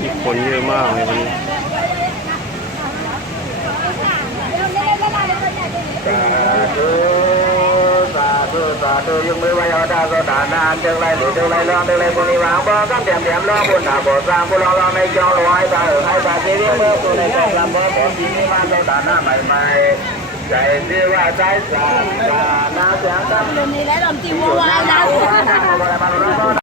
มีคนเยอะมากเลยวันนี้สาธุยกมือไหว้เอาดาสดานานเดินไรหรือเดินไรร้องเดินไรคนนี้วางบ่กันเตียมเตียมร้องบุญหาบ่สร้างบุญเราไม่จองลอยตาให้ตาเสียเมื่อตัวในใจลำบ่บ่ที่นี่มาโซดาหน้าใหม่ๆใจที่ว่าใจสานาเสียงตั้ง นี่แหละลำตีวัวนะ